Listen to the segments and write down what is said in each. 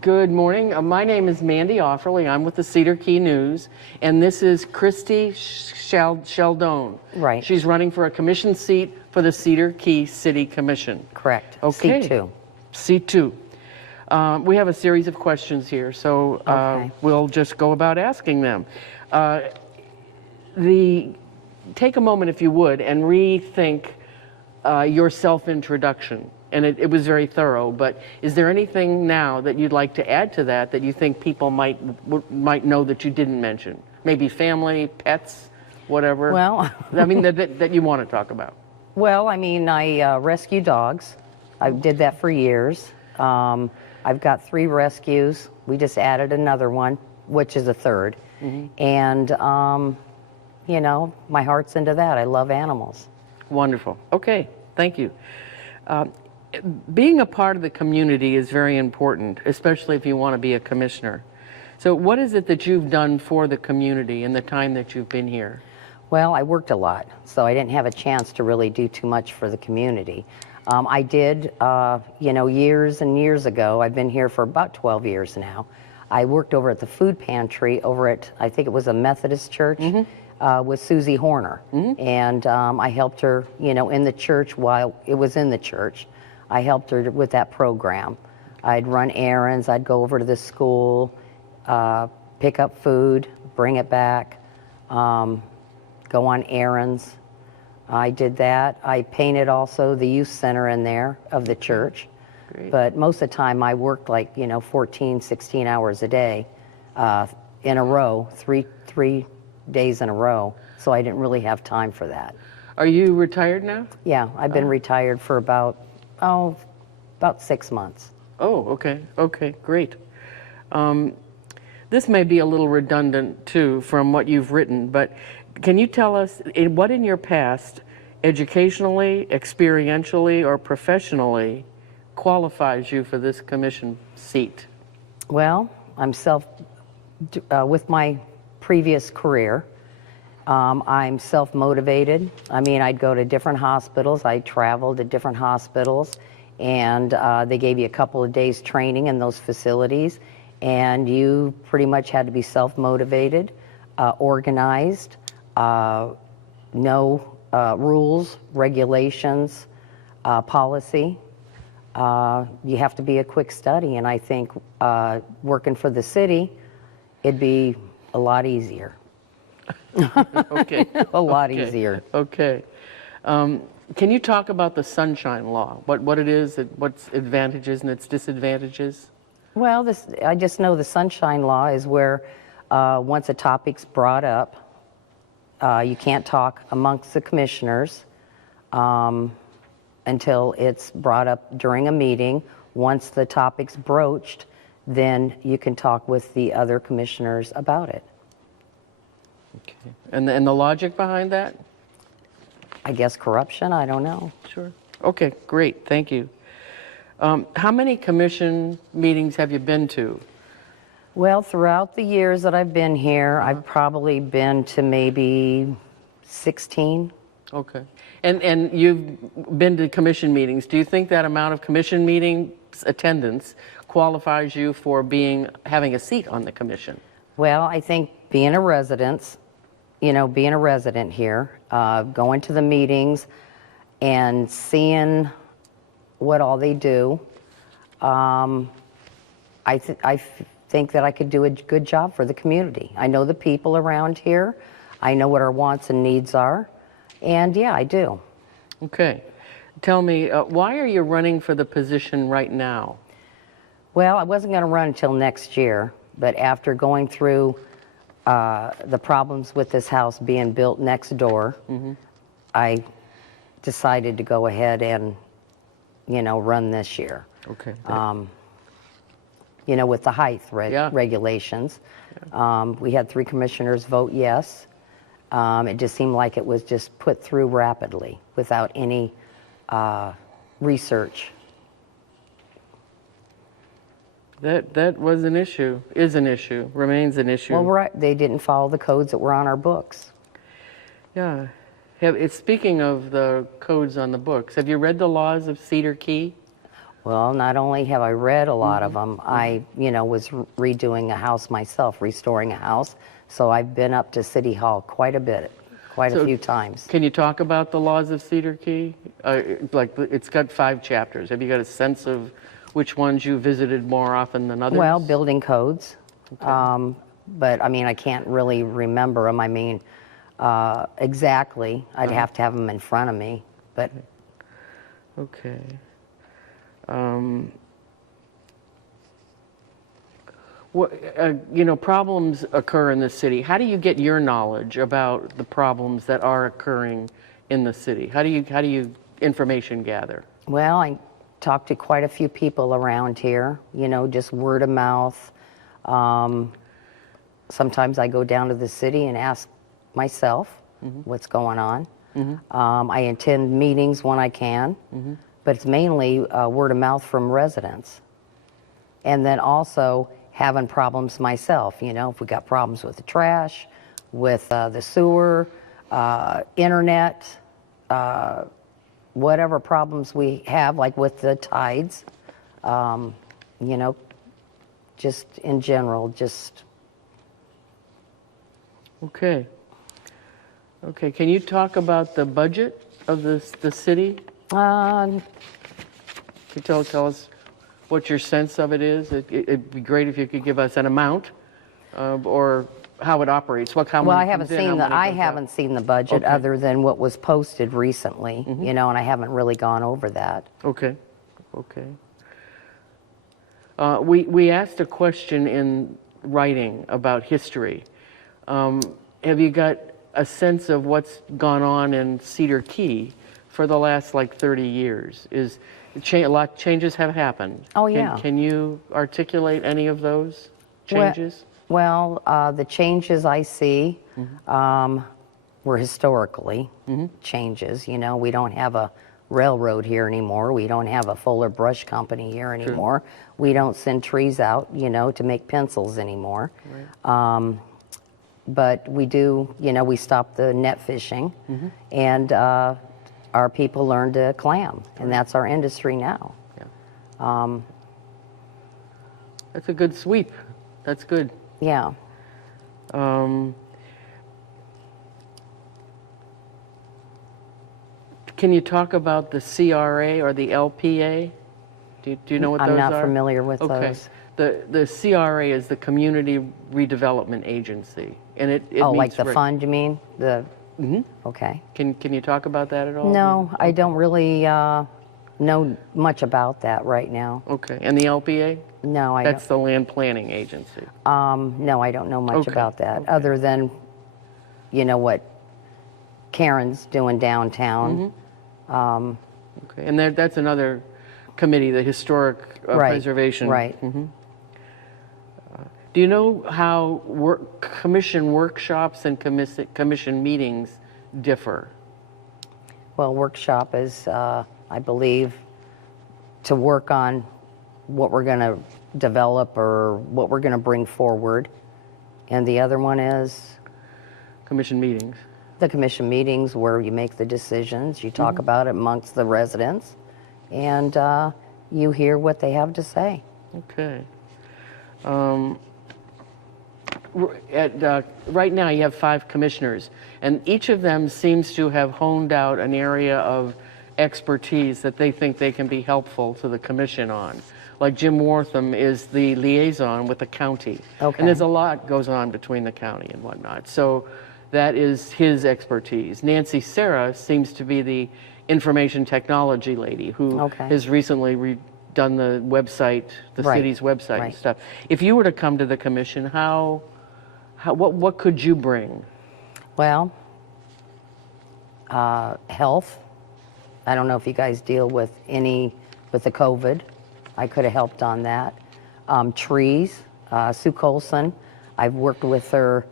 Good morning. My name is Mandy Offerly. I'm with the Cedar Key News, and this is Kristi Scialdone. Right. She's running for a commission seat for the Cedar Key City Commission. Correct. Okay. C2. C2. We have a series of questions here, so Okay. we'll just go about asking them. Take a moment, if you would, and rethink your self-introduction. And it was very thorough, but is there anything now that you'd like to add to that that you think people might know that you didn't mention? Maybe family, pets, whatever? Well, I mean, that you want to talk about. well, I mean, I rescue dogs. I did that for years. I've got 3 rescues. We just added another one, which is a third. And, you know, my heart's into that. I love animals. Wonderful. Okay, thank you. Being a part of the community is very important, especially if you want to be a commissioner. So what is it that you've done for the community in the time that you've been here? Well, I worked a lot, so I didn't have a chance to really do too much for the community. I did, you know, years and years ago. I've been here for about 12 years now. I worked over at the food pantry over at, I think it was a Methodist church, with Susie Horner. And I helped her, you know, in the church while it was in the church. I helped her with that program. I'd run errands, I'd go over to the school, pick up food, bring it back, go on errands. I did that. I painted also the youth center in there of the church. Great. But most of the time I worked like, you know, 14, 16 hours a day in a row, three days in a row. So I didn't really have time for that. Are you retired now? Yeah, I've been retired for about 6 months. Oh, okay. Okay, great. This may be a little redundant too from what you've written, but can you tell us what in your past, educationally, experientially, or professionally, qualifies you for this commission seat? Well, I'm with my previous career, I'm self-motivated. I mean, I'd go to different hospitals. I traveled to different hospitals, and they gave you a couple of days training in those facilities, and you pretty much had to be self-motivated, organized, know rules, regulations, policy. You have to be a quick study, and I think working for the city, it'd be a lot easier. Okay. A lot easier. Okay. Can you talk about the Sunshine Law? What it is, what's advantages and its disadvantages? Well, I just know the Sunshine Law is where once a topic's brought up, you can't talk amongst the commissioners until it's brought up during a meeting. Once the topic's broached, then you can talk with the other commissioners about it. Okay. And the logic behind that? I guess corruption, I don't know. Sure. Okay, great, thank you. How many commission meetings have you been to? Well, throughout the years that I've been here, I've probably been to maybe 16. Okay. And you've been to commission meetings. Do you think that amount of commission meeting attendance qualifies you for having a seat on the commission? Well, I think being a resident, you know, being a resident here, going to the meetings and seeing what all they do, I think that I could do a good job for the community. I know the people around here. I know what our wants and needs are. And yeah, I do. Okay. Tell me, why are you running for the position right now? Well, I wasn't going to run until next year, but after going through the problems with this house being built next door, I decided to go ahead and, you know, run this year. Okay. You know, with the height regulations. We had 3 commissioners vote yes. It just seemed like it was just put through rapidly without any research. That was an issue, is an issue, remains an issue. Well, they didn't follow the codes that were on our books. Yeah. Speaking of the codes on the books, have you read the laws of Cedar Key? Well, not only have I read a lot of them, I, was redoing a house myself, restoring a house. So I've been up to City Hall quite a bit, quite a So few times. Can you talk about the laws of Cedar Key? Like, it's got 5 chapters. Have you got a sense of which ones you visited more often than others? Well, building codes. But I mean, I can't really remember them. I mean, exactly. I'd have to have them in front of me. But Okay. Problems occur in the city. How do you get your knowledge about the problems that are occurring in the city? How do you information gather? well, I talked to quite a few people around here. Just word of mouth. Sometimes I go down to the city and ask myself what's going on. I attend meetings when I can, but it's mainly word of mouth from residents. And then also having problems myself, if we got problems with the trash, with the sewer, internet, whatever problems we have, like with the tides, just in general, just. Okay. Okay, can you talk about the budget of the city? Can you tell us what your sense of it is? It'd be great if you could give us an amount or how it operates. How Well, money I comes in, how money I goes out. haven't seen the budget Okay. other than what was posted recently, and I haven't really gone over that. Okay, okay. We asked a question in writing about history. Have you got a sense of what's gone on in Cedar Key for the last 30 years? A lot changes have happened. Oh, yeah. Can you articulate any of those changes? Well, the changes I see were historically changes. We don't have a railroad here anymore. We don't have a Fuller Brush Company here anymore. We don't send trees out, to make pencils anymore. Right. But we do, we stopped the net fishing, and our people learned to clam, and that's our industry now. Yeah. That's a good sweep. That's good. Yeah. Can you talk about the CRA or the LPA? Do you know what those are? I'm not familiar with okay. those. The CRA is the Community Redevelopment Agency, and it Oh, meets like the fund, you mean? Okay. Can you talk about that at all? No, I don't really know much about that right now. Okay, and the LPA? No, I That's the Land Planning Agency. no, I don't know much Okay, about that, okay. other than, what Karen's doing downtown. Okay, and that's another committee, the Historic Right, Preservation. right. Do you know how commission workshops and commission meetings differ? Well, workshop is, I believe, to work on what we're going to develop or what we're going to bring forward. And the other one is Commission meetings. the commission meetings where you make the decisions, you talk about it amongst the residents, and you hear what they have to say. Okay. Right now you have 5 commissioners, and each of them seems to have honed out an area of expertise that they think they can be helpful to the commission on. Like Jim Wortham is the liaison with the county. Okay. And there's a lot goes on between the county and whatnot. So that is his expertise. Nancy Serra seems to be the information technology lady who Okay. has recently done the website, the Right, city's website and right. stuff. If you were to come to the commission, what could you bring? Well, health. I don't know if you guys deal with with the COVID. I could have helped on that. Trees, Sue Colson. I've worked with her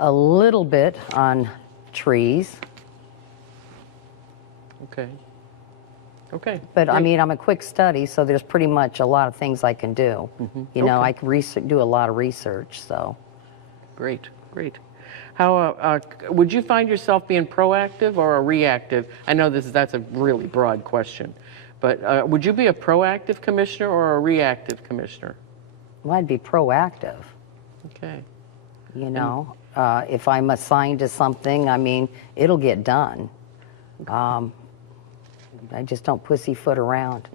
a little bit on trees. Okay. Okay. But I great. mean, I'm a quick study, so there's pretty much a lot of things I can do. You know, Okay. I can do a lot of research, so. Great, great. How would you find yourself being proactive or a reactive? I know that's a really broad question, But would you be a proactive commissioner or a reactive commissioner? Well, I'd be proactive, Okay. you know. If I'm assigned to something, I mean, it'll get done. I just don't pussyfoot around.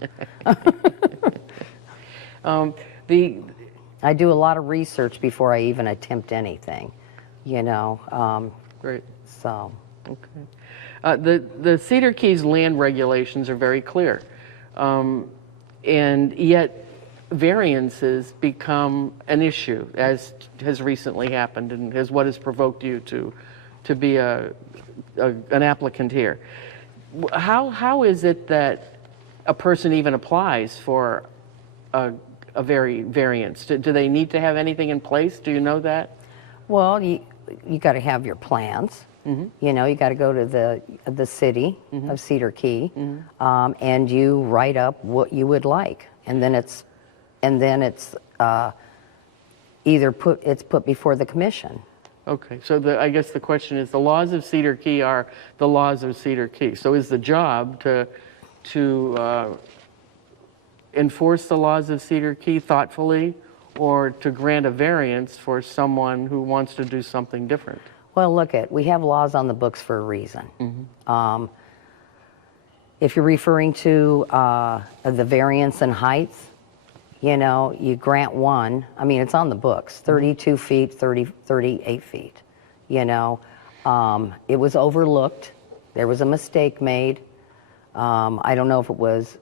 I do a lot of research before I even attempt anything, you know. Great. So. Okay. The Cedar Key's land regulations are very clear, and yet variances become an issue, as has recently happened, and is what has provoked you to be an applicant here. How is it that a person even applies for a variance? Do they need to have anything in place? Do you know that? Well, you got to have your plans. You know, you got to go to the city of Cedar Key, and you write up what you would like, and then it's either put before the commission. Okay, so I guess the question is, the laws of Cedar Key are the laws of Cedar Key. So is the job to enforce the laws of Cedar Key thoughtfully, or to grant a variance for someone who wants to do something different? Well, we have laws on the books for a reason. If you're referring to the variance in heights, you know, you grant one. I mean, it's on the books, 32 feet, 38 feet. You know, it was overlooked. There was a mistake made. I don't know if it was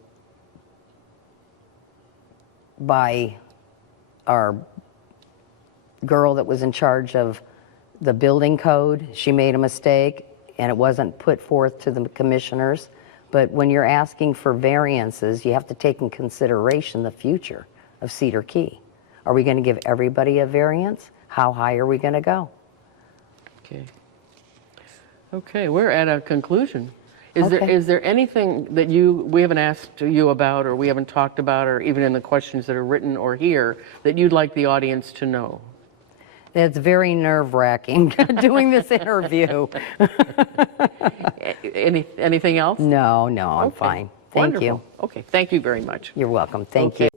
by our girl that was in charge of the building code. She made a mistake and it wasn't put forth to the commissioners. But when you're asking for variances, you have to take in consideration the future of Cedar Key. Are we going to give everybody a variance? How high are we going to go? Okay. Okay, we're at a conclusion. Is there anything that we haven't asked you about, or we haven't talked about, or even in the questions that are written or here, that you'd like the audience to know? It's very nerve-wracking doing this interview. Anything else? No, I'm fine. Thank you. Okay, thank you very much. You're welcome. Thank you.